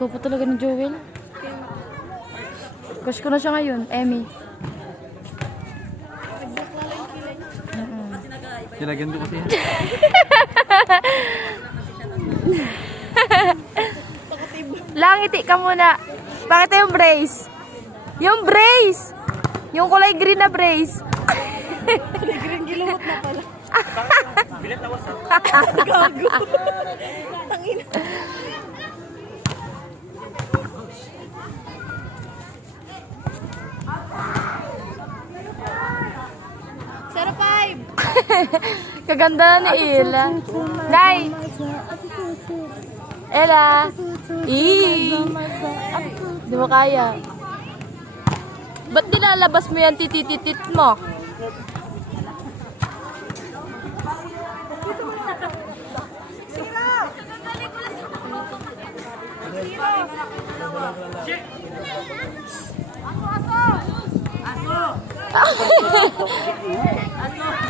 Gwapo talaga ni Joel. Crush ko na siya ngayon, Emmy. Nilagyan ko kasi yan. Langiti ka muna. Bakit yung brace? Yung brace! Yung kulay green na brace. Green giluhot na pala. Zero Kaganda na ni Ella. Nay! Ella! Ii! Di mo kaya. Ba't nilalabas mo yan titititit mo?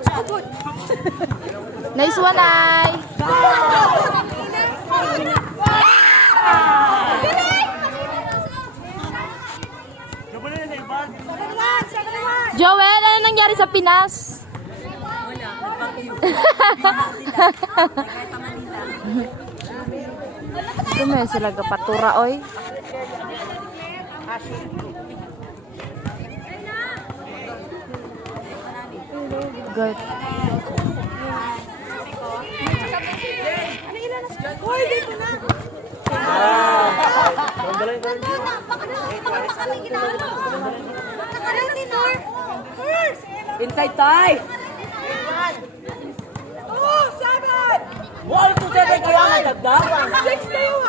Nice one, Nay! Joel, ano nangyari sa Pinas? Ito may sila kapatura, oy. Good. Hoy, dito na. Inside tie. Oh, seven. Wall to seven kaya nga dagdagan. Six na yung